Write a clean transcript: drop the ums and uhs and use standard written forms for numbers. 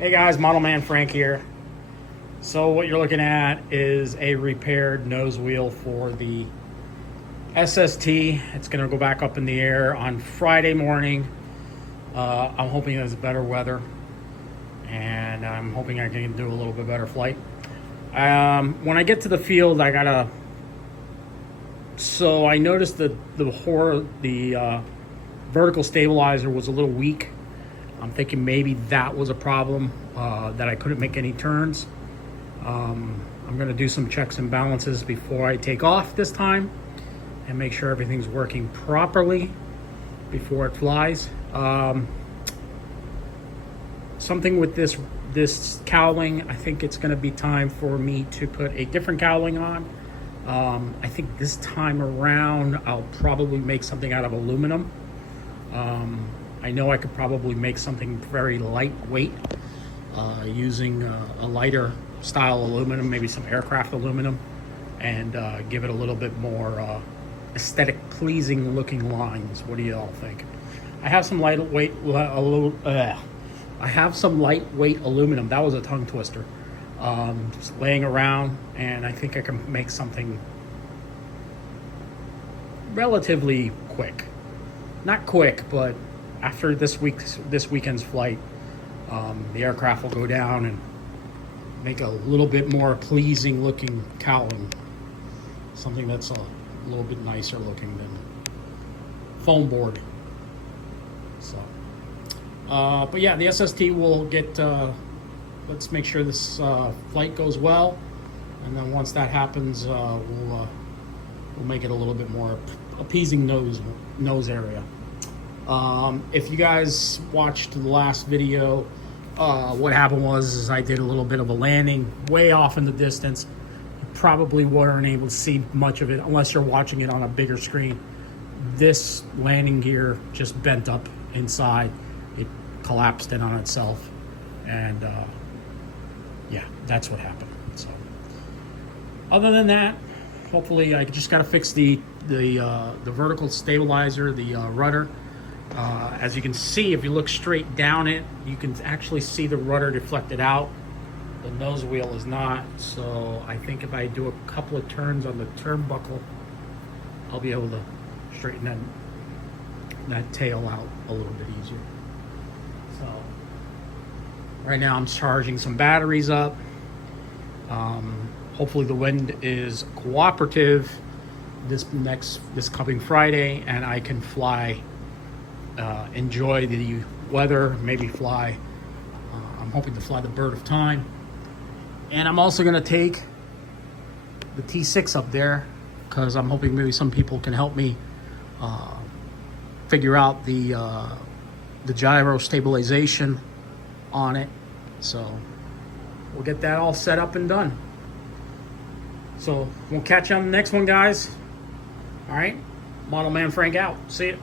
Hey guys, Model Man Frank here. So what you're looking at is a repaired nose wheel for the SST. It's going to go back up in the air on Friday morning. I'm hoping there's better weather, and I'm hoping I can do a little bit better flight. When I get to the field, so I noticed that the vertical stabilizer was a little weak. I'm thinking maybe that was a problem, that I couldn't make any turns. I'm going to do some checks and balances before I take off this time and make sure everything's working properly before it flies. Something with this cowling, I think it's going to be time for me to put a different cowling on. I think this time around I'll probably make something out of aluminum. I know I could probably make something very lightweight using a lighter style aluminum, maybe some aircraft aluminum, and give it a little bit more aesthetic pleasing looking lines. What do you all think? I have some lightweight aluminum. That was a tongue twister. Just laying around, and I think I can make something relatively quick. Not quick, but after this weekend's flight, the aircraft will go down and make a little bit more pleasing looking cowling. Something that's a little bit nicer looking than foam board. So, but yeah, the SST will get, let's make sure this flight goes well. And then once that happens, we'll make it a little bit more appeasing nose area. If you guys watched the last video, what happened was I did a little bit of a landing way off in the distance. You probably weren't able to see much of it unless you're watching it on a bigger screen. This landing gear just bent up inside. It collapsed in on itself, and yeah, that's what happened. So other than that, hopefully I just got to fix the vertical stabilizer, the rudder. As you can see, if you look straight down it, you can actually see the rudder deflected out. The nose wheel is not. So I think if I do a couple of turns on the turnbuckle, I'll be able to straighten that tail out a little bit easier. So right now I'm charging some batteries up. Hopefully the wind is cooperative this coming Friday, and I can fly. Enjoy the weather, maybe fly. I'm hoping to fly the Bird of Time, and I'm also going to take the T6 up there because I'm hoping maybe some people can help me figure out the gyro stabilization on it. So we'll get that all set up and done. So we'll catch you on the next one, guys. All right, Model Man Frank out. See ya.